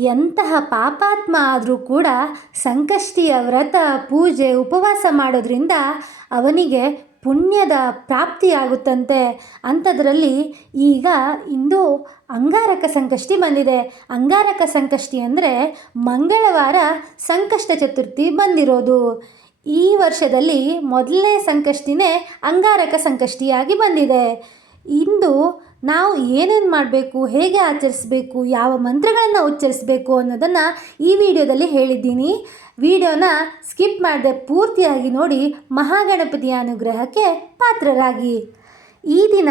ಎಂತಹ ಪಾಪಾತ್ಮ ಆದರೂ ಕೂಡ ಸಂಕಷ್ಟಿಯ ವ್ರತ, ಪೂಜೆ, ಉಪವಾಸ ಮಾಡೋದ್ರಿಂದ ಅವನಿಗೆ ಪುಣ್ಯದ ಪ್ರಾಪ್ತಿಯಾಗುತ್ತಂತೆ. ಅಂಥದ್ರಲ್ಲಿ ಈಗ ಇಂದು ಅಂಗಾರಕ ಸಂಕಷ್ಟಿ ಬಂದಿದೆ. ಅಂಗಾರಕ ಸಂಕಷ್ಟಿ ಅಂದರೆ ಮಂಗಳವಾರ ಸಂಕಷ್ಟ ಚತುರ್ಥಿ ಬಂದಿರೋದು. ಈ ವರ್ಷದಲ್ಲಿ ಮೊದಲನೇ ಸಂಕಷ್ಟಿನೇ ಅಂಗಾರಕ ಸಂಕಷ್ಟಿಯಾಗಿ ಬಂದಿದೆ. ಇಂದು ನಾವು ಏನೇನು ಮಾಡಬೇಕು, ಹೇಗೆ ಆಚರಿಸಬೇಕು, ಯಾವ ಮಂತ್ರಗಳನ್ನು ಉಚ್ಚರಿಸಬೇಕು ಅನ್ನೋದನ್ನು ಈ ವಿಡಿಯೋದಲ್ಲಿ ಹೇಳಿದ್ದೀನಿ. ವಿಡಿಯೋನ ಸ್ಕಿಪ್ ಮಾಡದೆ ಪೂರ್ತಿಯಾಗಿ ನೋಡಿ ಮಹಾಗಣಪತಿಯ ಅನುಗ್ರಹಕ್ಕೆ ಪಾತ್ರರಾಗಿ. ಈ ದಿನ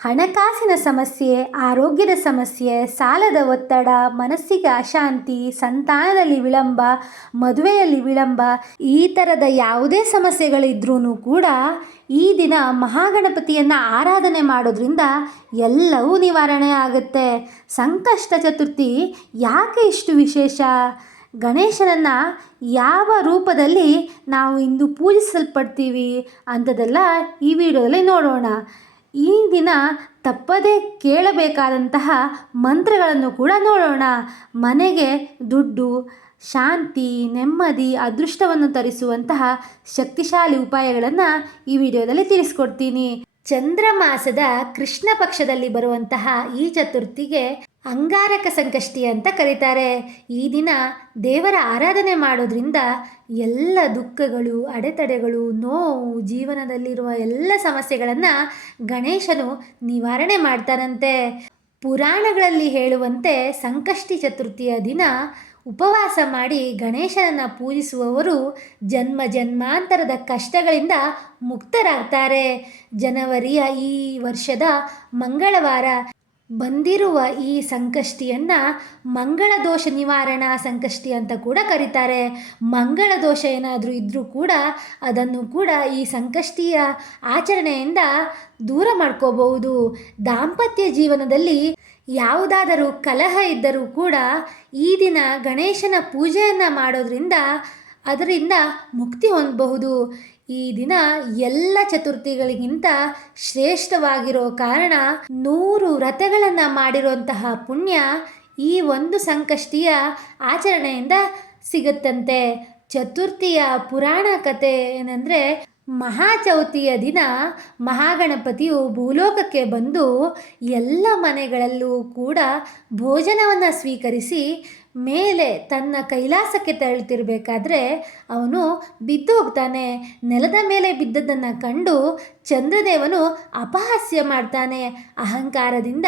ಹಣಕಾಸಿನ ಸಮಸ್ಯೆ, ಆರೋಗ್ಯದ ಸಮಸ್ಯೆ, ಸಾಲದ ಒತ್ತಡ, ಮನಸ್ಸಿಗೆ ಅಶಾಂತಿ, ಸಂತಾನದಲ್ಲಿ ವಿಳಂಬ, ಮದುವೆಯಲ್ಲಿ ವಿಳಂಬ, ಈ ಥರದ ಯಾವುದೇ ಸಮಸ್ಯೆಗಳಿದ್ರೂ ಕೂಡ ಈ ದಿನ ಮಹಾಗಣಪತಿಯನ್ನು ಆರಾಧನೆ ಮಾಡೋದ್ರಿಂದ ಎಲ್ಲವೂ ನಿವಾರಣೆ ಆಗುತ್ತೆ. ಸಂಕಷ್ಟ ಚತುರ್ಥಿ ಯಾಕೆ ಇಷ್ಟು ವಿಶೇಷ? ಗಣೇಶನನ್ನು ಯಾವ ರೂಪದಲ್ಲಿ ನಾವು ಇಂದು ಪೂಜಿಸಲ್ಪಡ್ತೀವಿ ಅಂಥದ್ದೆಲ್ಲ ಈ ವಿಡಿಯೋದಲ್ಲಿ ನೋಡೋಣ. ಈ ದಿನ ತಪ್ಪದೇ ಕೇಳಬೇಕಾದಂತಹ ಮಂತ್ರಗಳನ್ನು ಕೂಡ ನೋಡೋಣ. ಮನೆಗೆ ದುಡ್ಡು, ಶಾಂತಿ, ನೆಮ್ಮದಿ, ಅದೃಷ್ಟವನ್ನು ತರಿಸುವಂತಹ ಶಕ್ತಿಶಾಲಿ ಉಪಾಯಗಳನ್ನು ಈ ವಿಡಿಯೋದಲ್ಲಿ ತಿಳಿಸ್ಕೊಡ್ತೀನಿ. ಚಂದ್ರಮಾಸದ ಕೃಷ್ಣ ಪಕ್ಷದಲ್ಲಿ ಬರುವಂತಹ ಈ ಚತುರ್ಥಿಗೆ ಅಂಗಾರಕ ಸಂಕಷ್ಟಿ ಅಂತ ಕರೀತಾರೆ. ಈ ದಿನ ದೇವರ ಆರಾಧನೆ ಮಾಡೋದ್ರಿಂದ ಎಲ್ಲ ದುಃಖಗಳು, ಅಡೆತಡೆಗಳು, ನೋವು, ಜೀವನದಲ್ಲಿರುವ ಎಲ್ಲ ಸಮಸ್ಯೆಗಳನ್ನು ಗಣೇಶನು ನಿವಾರಣೆ ಮಾಡ್ತಾರಂತೆ ಪುರಾಣಗಳಲ್ಲಿ ಹೇಳುವಂತೆ ಸಂಕಷ್ಟಿ ಚತುರ್ಥಿಯ ದಿನ ಉಪವಾಸ ಮಾಡಿ ಗಣೇಶನನ್ನು ಪೂಜಿಸುವವರು ಜನ್ಮ ಜನ್ಮಾಂತರದ ಕಷ್ಟಗಳಿಂದ ಮುಕ್ತರಾಗ್ತಾರೆ. ಜನವರಿಯ ಈ ವರ್ಷದ ಮಂಗಳವಾರ ಬಂದಿರುವ ಈ ಸಂಕಷ್ಟಿಯನ್ನು ಮಂಗಳ ದೋಷ ನಿವಾರಣಾ ಸಂಕಷ್ಟಿ ಅಂತ ಕೂಡ ಕರೀತಾರೆ. ಮಂಗಳ ದೋಷ ಏನಾದರೂ ಇದ್ದರೂ ಕೂಡ ಅದನ್ನು ಕೂಡ ಈ ಸಂಕಷ್ಟಿಯ ಆಚರಣೆಯಿಂದ ದೂರ ಮಾಡ್ಕೋಬಹುದು. ದಾಂಪತ್ಯ ಜೀವನದಲ್ಲಿ ಯಾವುದಾದರೂ ಕಲಹ ಇದ್ದರೂ ಕೂಡ ಈ ದಿನ ಗಣೇಶನ ಪೂಜೆಯನ್ನು ಮಾಡೋದರಿಂದ ಅದರಿಂದ ಮುಕ್ತಿ ಹೊಂದಬಹುದು. ಈ ದಿನ ಎಲ್ಲ ಚತುರ್ಥಿಗಳಿಗಿಂತ ಶ್ರೇಷ್ಠವಾಗಿರೋ ಕಾರಣ ನೂರು ವ್ರತಗಳನ್ನು ಮಾಡಿರುವಂತಹ ಪುಣ್ಯ ಈ ಒಂದು ಸಂಕಷ್ಟಿಯ ಆಚರಣೆಯಿಂದ ಸಿಗುತ್ತಂತೆ. ಚತುರ್ಥಿಯ ಪುರಾಣ ಕಥೆ ಏನಂದರೆ, ಮಹಾಚೌತಿಯ ದಿನ ಮಹಾಗಣಪತಿಯು ಭೂಲೋಕಕ್ಕೆ ಬಂದು ಎಲ್ಲ ಮನೆಗಳಲ್ಲೂ ಕೂಡ ಭೋಜನವನ್ನು ಸ್ವೀಕರಿಸಿ ಮೇಲೆ ತನ್ನ ಕೈಲಾಸಕ್ಕೆ ತೆರಳುತ್ತಿರಬೇಕಾದ್ರೆ ಅವನು ಬಿದ್ದು ಹೋಗ್ತಾನೆ ನೆಲದ ಮೇಲೆ ಬಿದ್ದದ್ದನ್ನು ಕಂಡು ಚಂದ್ರದೇವನು ಅಪಹಾಸ್ಯ ಮಾಡ್ತಾನೆ. ಅಹಂಕಾರದಿಂದ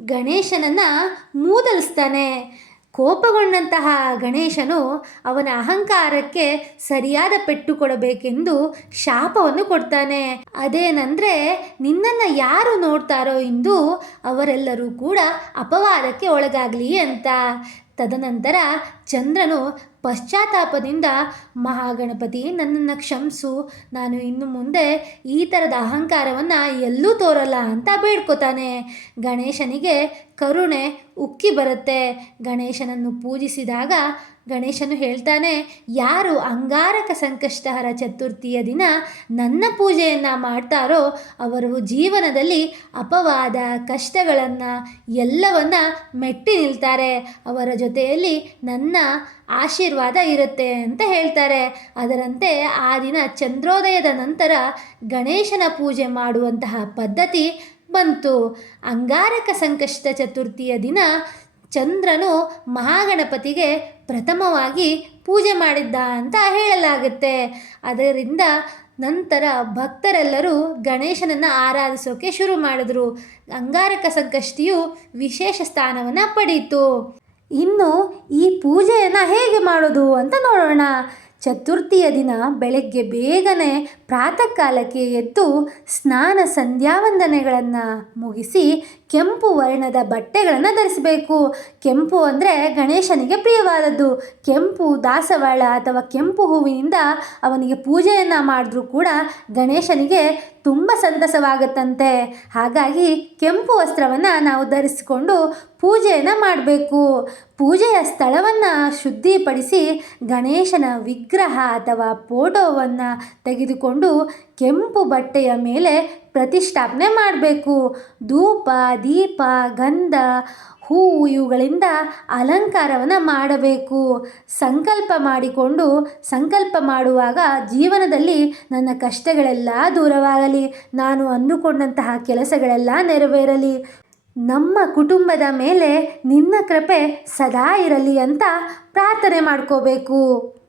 ಗಣೇಶನನ್ನು ಮೂದಲಿಸ್ತಾನೆ. ಕೋಪಗೊಂಡಂತಹ ಗಣೇಶನು ಅವನ ಅಹಂಕಾರಕ್ಕೆ ಸರಿಯಾದ ಪೆಟ್ಟು ಕೊಡಬೇಕೆಂದು ಶಾಪವನ್ನು ಕೊಡ್ತಾನೆ. ಅದೇನೆಂದರೆ ನಿನ್ನನ್ನು ಯಾರು ನೋಡ್ತಾರೋ ಎಂದು ಅವರೆಲ್ಲರೂ ಕೂಡ ಅಪವಾದಕ್ಕೆ ಒಳಗಾಗಲಿ ಅಂತ. ತದನಂತರ ಚಂದ್ರನು ಪಶ್ಚಾತ್ತಾಪದಿಂದ ಮಹಾಗಣಪತಿ ನನ್ನನ್ನು ಕ್ಷಮಿಸು, ನಾನು ಇನ್ನು ಮುಂದೆ ಈ ಥರದ ಅಹಂಕಾರವನ್ನು ಎಲ್ಲೂ ತೋರಲ್ಲ ಅಂತ ಬೇಡ್ಕೋತಾನೆ. ಗಣೇಶನಿಗೆ ಕರುಣೆ ಉಕ್ಕಿ ಬರುತ್ತೆ. ಗಣೇಶನನ್ನು ಪೂಜಿಸಿದಾಗ ಗಣೇಶನು ಹೇಳ್ತಾನೆ, ಯಾರು ಅಂಗಾರಕ ಸಂಕಷ್ಟಹರ ಚತುರ್ಥಿಯ ದಿನ ನನ್ನ ಪೂಜೆಯನ್ನು ಮಾಡ್ತಾರೋ ಅವರು ಜೀವನದಲ್ಲಿ ಅಪವಾದ ಕಷ್ಟಗಳನ್ನು ಎಲ್ಲವನ್ನು ಮೆಟ್ಟಿ ನಿಲ್ತಾರೆ. ಅವರ ಜೊತೆಯಲ್ಲಿ ನನ್ನ ಆಶೀರ್ವಾದ ಇರುತ್ತೆ ಅಂತ ಹೇಳ್ತಾರೆ. ಅದರಂತೆ ಆ ದಿನ ಚಂದ್ರೋದಯದ ನಂತರ ಗಣೇಶನ ಪೂಜೆ ಮಾಡುವಂತಹ ಪದ್ಧತಿ ಬಂತು. ಅಂಗಾರಕ ಸಂಕಷ್ಟ ಚತುರ್ಥಿಯ ದಿನ ಚಂದ್ರನು ಮಹಾಗಣಪತಿಗೆ ಪ್ರಥಮವಾಗಿ ಪೂಜೆ ಮಾಡಿದ್ದ ಅಂತ ಹೇಳಲಾಗುತ್ತೆ. ಅದರಿಂದ ನಂತರ ಭಕ್ತರೆಲ್ಲರೂ ಗಣೇಶನನ್ನು ಆರಾಧಿಸೋಕೆ ಶುರು ಮಾಡಿದ್ರು. ಅಂಗಾರಕ ಸಂಕಷ್ಟಿಯು ವಿಶೇಷ ಸ್ಥಾನವನ್ನು ಪಡೀತು. ಇನ್ನು ಈ ಪೂಜೆಯನ್ನು ಹೇಗೆ ಮಾಡೋದು ಅಂತ ನೋಡೋಣ. ಚತುರ್ಥಿಯ ದಿನ ಬೆಳಗ್ಗೆ ಬೇಗನೆ ಪ್ರಾತಃ ಕಾಲಕ್ಕೆ ಎದ್ದು ಸ್ನಾನ ಸಂಧ್ಯಾವಂದನೆಗಳನ್ನು ಮುಗಿಸಿ ಕೆಂಪು ವರ್ಣದ ಬಟ್ಟೆಗಳನ್ನು ಧರಿಸಬೇಕು. ಕೆಂಪು ಅಂದರೆ ಗಣೇಶನಿಗೆ ಪ್ರಿಯವಾದದ್ದು. ಕೆಂಪು ದಾಸವಾಳ ಅಥವಾ ಕೆಂಪು ಹೂವಿನಿಂದ ಅವನಿಗೆ ಪೂಜೆಯನ್ನು ಮಾಡಿದ್ರೂ ಕೂಡ ಗಣೇಶನಿಗೆ ತುಂಬ ಸಂತಸವಾಗುತ್ತಂತೆ. ಹಾಗಾಗಿ ಕೆಂಪು ವಸ್ತ್ರವನ್ನು ನಾವು ಧರಿಸಿಕೊಂಡು ಪೂಜೆಯನ್ನು ಮಾಡಬೇಕು. ಪೂಜೆಯ ಸ್ಥಳವನ್ನು ಶುದ್ಧಿಪಡಿಸಿ ಗಣೇಶನ ವಿಗ್ರಹ ಅಥವಾ ಫೋಟೋವನ್ನು ತೆಗೆದುಕೊಂಡು ಕೆಂಪು ಬಟ್ಟೆಯ ಮೇಲೆ ಪ್ರತಿಷ್ಠಾಪನೆ ಮಾಡಬೇಕು. ಧೂಪ, ದೀಪ, ಗಂಧ ಹೂವು ಇವುಗಳಿಂದ ಅಲಂಕಾರವನ್ನು ಮಾಡಬೇಕು. ಸಂಕಲ್ಪ ಮಾಡಿಕೊಂಡು ಸಂಕಲ್ಪ ಮಾಡುವಾಗ ಜೀವನದಲ್ಲಿ ನನ್ನ ಕಷ್ಟಗಳೆಲ್ಲ ದೂರವಾಗಲಿ. ನಾನು ಅಂದುಕೊಂಡಂತಹ ಕೆಲಸಗಳೆಲ್ಲ ನೆರವೇರಲಿ. ನಮ್ಮ ಕುಟುಂಬದ ಮೇಲೆ ನಿನ್ನ ಕೃಪೆ ಸದಾ ಇರಲಿ ಅಂತ ಪ್ರಾರ್ಥನೆ ಮಾಡ್ಕೋಬೇಕು.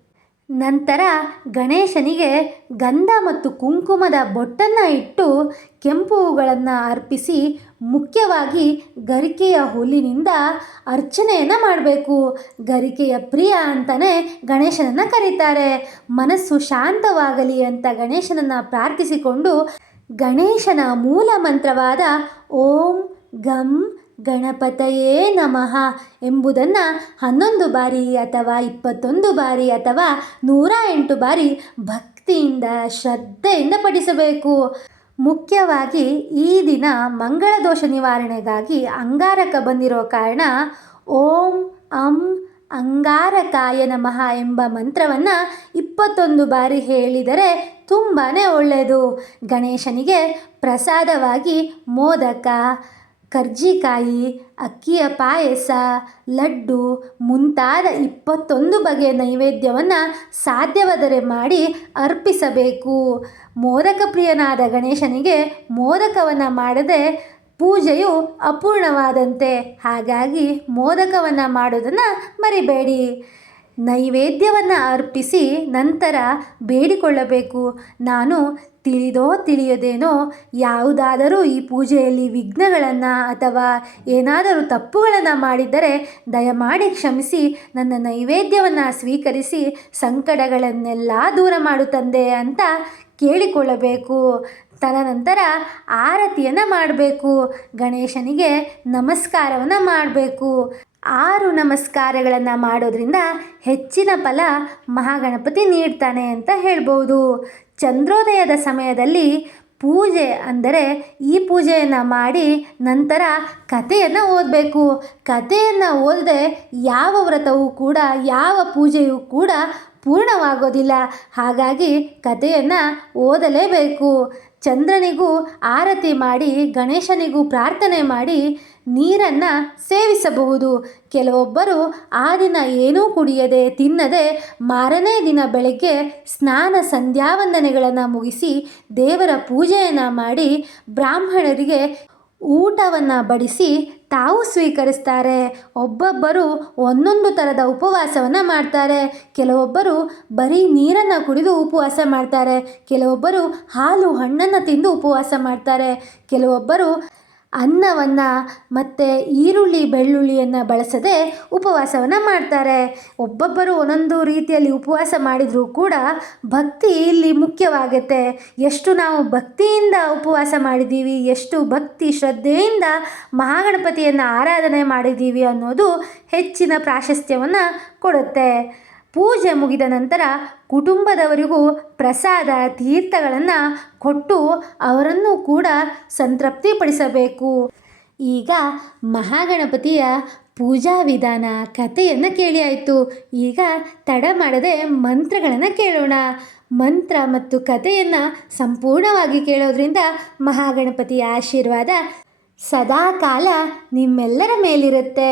ನಂತರ ಗಣೇಶನಿಗೆ ಗಂಧ ಮತ್ತು ಕುಂಕುಮದ ಬೊಟ್ಟನ್ನು ಇಟ್ಟು ಕೆಂಪು ಹೂಗಳನ್ನು ಅರ್ಪಿಸಿ ಮುಖ್ಯವಾಗಿ ಗರಿಕೆಯ ಹುಲ್ಲಿನಿಂದ ಅರ್ಚನೆಯನ್ನು ಮಾಡಬೇಕು. ಗರಿಕೆಯ ಪ್ರಿಯ ಅಂತಲೇ ಗಣೇಶನನ್ನು ಕರೀತಾರೆ. ಮನಸ್ಸು ಶಾಂತವಾಗಲಿ ಅಂತ ಗಣೇಶನನ್ನು ಪ್ರಾರ್ಥಿಸಿಕೊಂಡು ಗಣೇಶನ ಮೂಲ ಮಂತ್ರವಾದ ಓಂ ಗಂ ಗಣಪತಯೇ ನಮಃ ಎಂಬುದನ್ನು ಹನ್ನೊಂದು ಬಾರಿ ಅಥವಾ ಇಪ್ಪತ್ತೊಂದು ಬಾರಿ ಅಥವಾ ನೂರ ಎಂಟು ಬಾರಿ ಭಕ್ತಿಯಿಂದ, ಶ್ರದ್ಧೆಯಿಂದ ಪಠಿಸಬೇಕು. ಮುಖ್ಯವಾಗಿ ಈ ದಿನ ಮಂಗಳ ದೋಷ ನಿವಾರಣೆಗಾಗಿ ಅಂಗಾರಕ ಬಂದಿರೋ ಕಾರಣ ಓಂ ಅಂ ಅಂಗಾರಕಾಯ ನಮಃ ಎಂಬ ಮಂತ್ರವನ್ನು ಇಪ್ಪತ್ತೊಂದು ಬಾರಿ ಹೇಳಿದರೆ ತುಂಬಾ ಒಳ್ಳೆಯದು. ಗಣೇಶನಿಗೆ ಪ್ರಸಾದವಾಗಿ ಮೋದಕ ಕರ್ಜಿಕಾಯಿ, ಅಕ್ಕಿಯ ಪಾಯಸ, ಲಡ್ಡು ಮುಂತಾದ ಇಪ್ಪತ್ತೊಂದು ಬಗೆಯ ನೈವೇದ್ಯವನ್ನು ಸಾಧ್ಯವಾದರೆ ಮಾಡಿ ಅರ್ಪಿಸಬೇಕು. ಮೋದಕ ಪ್ರಿಯನಾದ ಗಣೇಶನಿಗೆ ಮೋದಕವನ್ನು ಮಾಡದೆ ಪೂಜೆಯು ಅಪೂರ್ಣವಾದಂತೆ. ಹಾಗಾಗಿ ಮೋದಕವನ್ನು ಮಾಡೋದನ್ನು ಮರಿಬೇಡಿ. ನೈವೇದ್ಯವನ್ನು ಅರ್ಪಿಸಿ ನಂತರ ಬೇಡಿಕೊಳ್ಳಬೇಕು. ನಾನು ತಿಳಿದೋ ತಿಳಿಯದೇನೋ ಯಾವುದಾದರೂ ಈ ಪೂಜೆಯಲ್ಲಿ ವಿಘ್ನಗಳನ್ನು ಅಥವಾ ಏನಾದರೂ ತಪ್ಪುಗಳನ್ನು ಮಾಡಿದ್ದರೆ ದಯಮಾಡಿ ಕ್ಷಮಿಸಿ ನನ್ನ ನೈವೇದ್ಯವನ್ನು ಸ್ವೀಕರಿಸಿ ಸಂಕಟಗಳನ್ನೆಲ್ಲ ದೂರ ಮಾಡು ತಂದೆ ಅಂತ ಕೇಳಿಕೊಳ್ಳಬೇಕು. ತದನಂತರ ಆರತಿಯನ್ನು ಮಾಡಬೇಕು. ಗಣೇಶನಿಗೆ ನಮಸ್ಕಾರವನ್ನು ಮಾಡಬೇಕು. ಆರು ನಮಸ್ಕಾರಗಳನ್ನು ಮಾಡೋದ್ರಿಂದ ಹೆಚ್ಚಿನ ಫಲ ಮಹಾಗಣಪತಿ ನೀಡ್ತಾನೆ ಅಂತ ಹೇಳ್ಬೋದು. ಚಂದ್ರೋದಯದ ಸಮಯದಲ್ಲಿ ಪೂಜೆ ಅಂದರೆ ಈ ಪೂಜೆಯನ್ನು ಮಾಡಿ ನಂತರ ಕಥೆಯನ್ನು ಓದಬೇಕು. ಕಥೆಯನ್ನು ಓದದೆ ಯಾವ ವ್ರತವೂ ಕೂಡ, ಯಾವ ಪೂಜೆಯೂ ಕೂಡ ಪೂರ್ಣವಾಗೋದಿಲ್ಲ. ಹಾಗಾಗಿ ಕಥೆಯನ್ನು ಓದಲೇಬೇಕು. ಚಂದ್ರನಿಗೂ ಆರತಿ ಮಾಡಿ, ಗಣೇಶನಿಗೂ ಪ್ರಾರ್ಥನೆ ಮಾಡಿ ನೀರನ್ನು ಸೇವಿಸಬಹುದು. ಕೆಲವೊಬ್ಬರು ಆ ದಿನ ಏನೂ ಕುಡಿಯದೆ ತಿನ್ನದೆ ಮಾರನೇ ದಿನ ಬೆಳಗ್ಗೆ ಸ್ನಾನ ಸಂಧ್ಯಾವಂದನೆಗಳನ್ನು ಮುಗಿಸಿ ದೇವರ ಪೂಜೆಯನ್ನು ಮಾಡಿ ಬ್ರಾಹ್ಮಣರಿಗೆ ಊಟವನ್ನು ಬಡಿಸಿ ತಾವು ಸ್ವೀಕರಿಸ್ತಾರೆ. ಒಬ್ಬೊಬ್ಬರು ಒಂದೊಂದು ಥರದ ಉಪವಾಸವನ್ನು ಮಾಡ್ತಾರೆ. ಕೆಲವೊಬ್ಬರು ಬರೀ ನೀರನ್ನು ಕುಡಿದು ಉಪವಾಸ ಮಾಡ್ತಾರೆ. ಕೆಲವೊಬ್ಬರು ಹಾಲು ಹಣ್ಣನ್ನು ತಿಂದು ಉಪವಾಸ ಮಾಡ್ತಾರೆ. ಕೆಲವೊಬ್ಬರು ಅನ್ನವನ್ನು ಮತ್ತು ಈರುಳ್ಳಿ, ಬೆಳ್ಳುಳ್ಳಿಯನ್ನು ಬಳಸದೆ ಉಪವಾಸವನ್ನು ಮಾಡ್ತಾರೆ. ಒಬ್ಬೊಬ್ಬರು ಒಂದೊಂದು ರೀತಿಯಲ್ಲಿ ಉಪವಾಸ ಮಾಡಿದರೂ ಕೂಡ ಭಕ್ತಿ ಇಲ್ಲಿ ಮುಖ್ಯವಾಗುತ್ತೆ. ಎಷ್ಟು ನಾವು ಭಕ್ತಿಯಿಂದ ಉಪವಾಸ ಮಾಡಿದ್ದೀವಿ, ಎಷ್ಟು ಭಕ್ತಿ ಶ್ರದ್ಧೆಯಿಂದ ಮಹಾಗಣಪತಿಯನ್ನು ಆರಾಧನೆ ಮಾಡಿದ್ದೀವಿ ಅನ್ನೋದು ಹೆಚ್ಚಿನ ಪ್ರಾಶಸ್ತ್ಯವನ್ನು ಕೊಡುತ್ತೆ. ಪೂಜೆ ಮುಗಿದ ನಂತರ ಕುಟುಂಬದವರಿಗೂ ಪ್ರಸಾದ ತೀರ್ಥಗಳನ್ನು ಕೊಟ್ಟು ಅವರನ್ನು ಕೂಡ ಸಂತೃಪ್ತಿಪಡಿಸಬೇಕು. ಈಗ ಮಹಾಗಣಪತಿಯ ಪೂಜಾ ವಿಧಾನ ಕಥೆಯನ್ನು ಕೇಳಿ ಆಯಿತು. ಈಗ ತಡ ಮಾಡದೆ ಮಂತ್ರಗಳನ್ನು ಕೇಳೋಣ. ಮಂತ್ರ ಮತ್ತು ಕಥೆಯನ್ನು ಸಂಪೂರ್ಣವಾಗಿ ಕೇಳೋದ್ರಿಂದ ಮಹಾಗಣಪತಿಯ ಆಶೀರ್ವಾದ ಸದಾಕಾಲ ನಿಮ್ಮೆಲ್ಲರ ಮೇಲಿರುತ್ತೆ.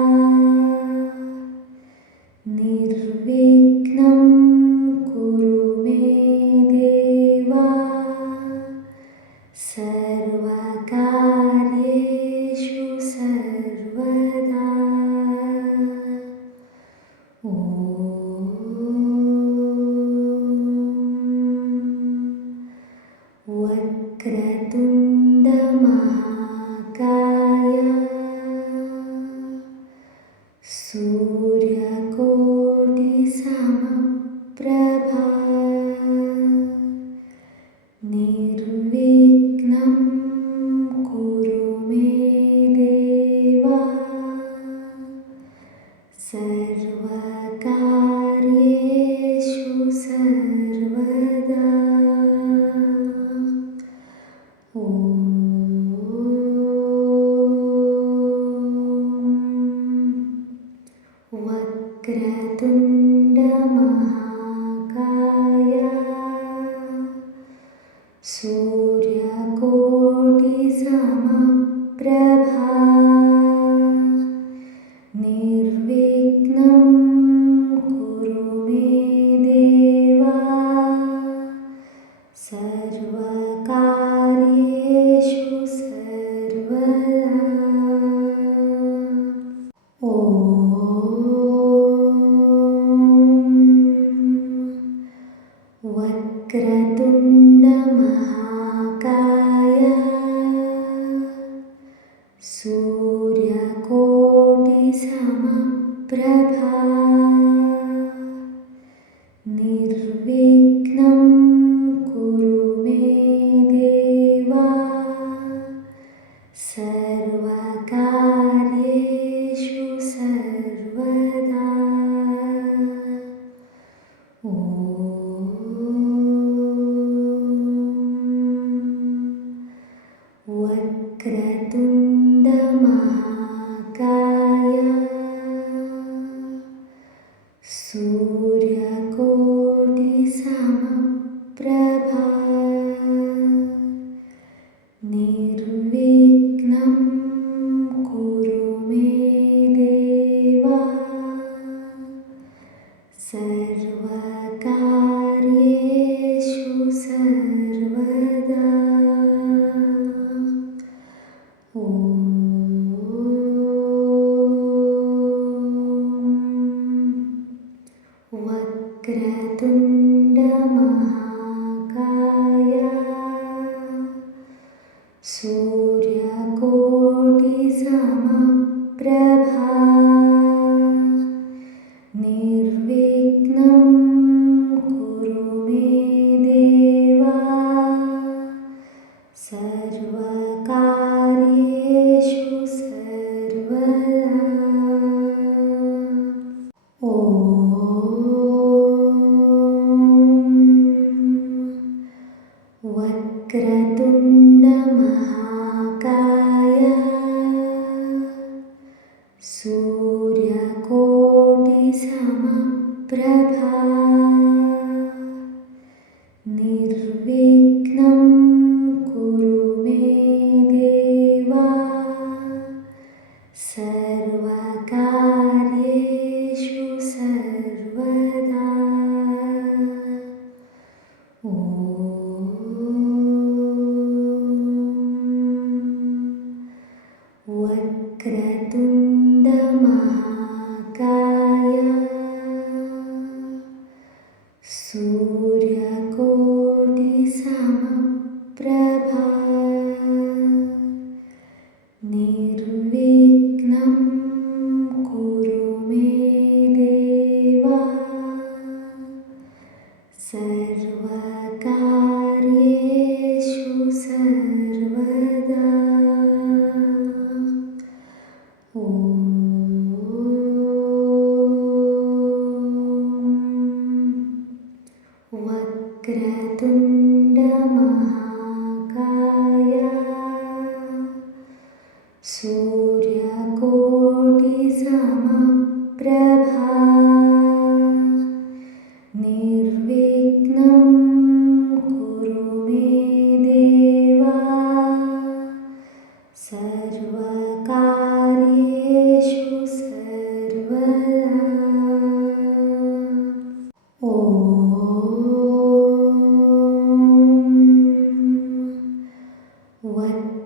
So सूर्यकोटिसमप्रभा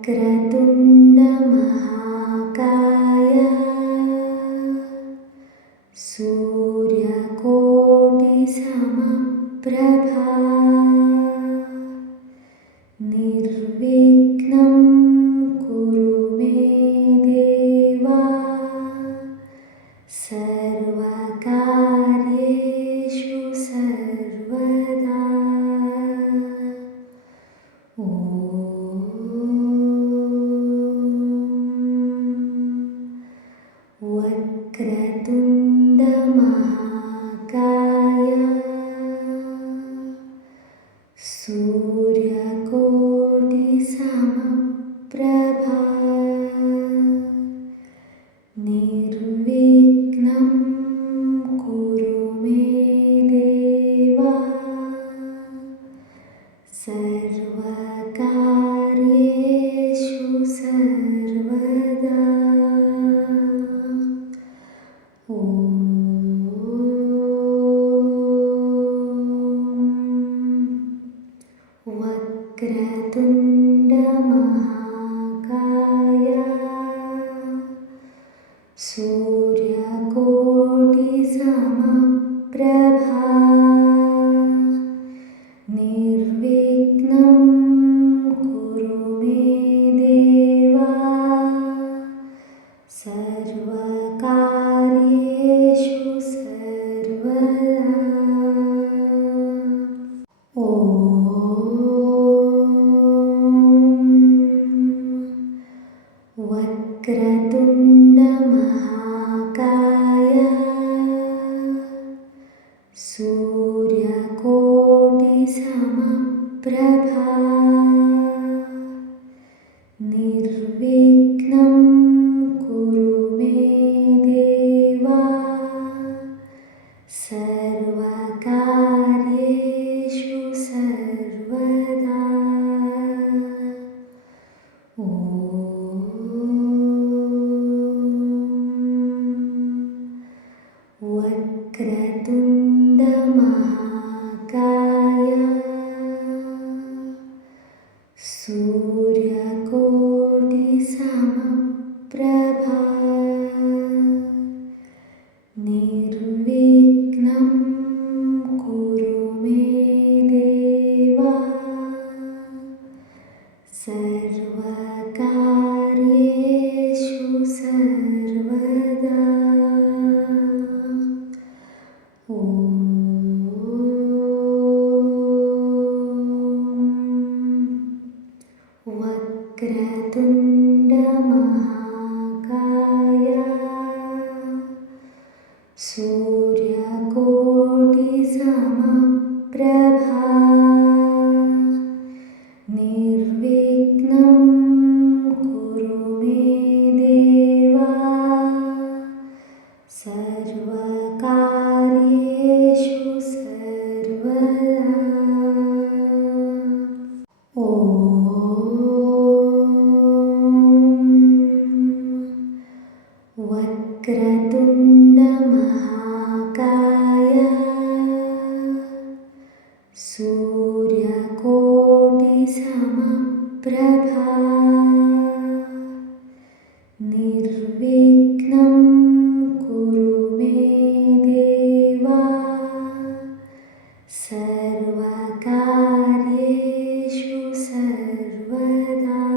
വക്രതും Sua सूर्यकोटिसमप्रभा निर्विघ्नं knees. सर्वकार्येषु सर्वदा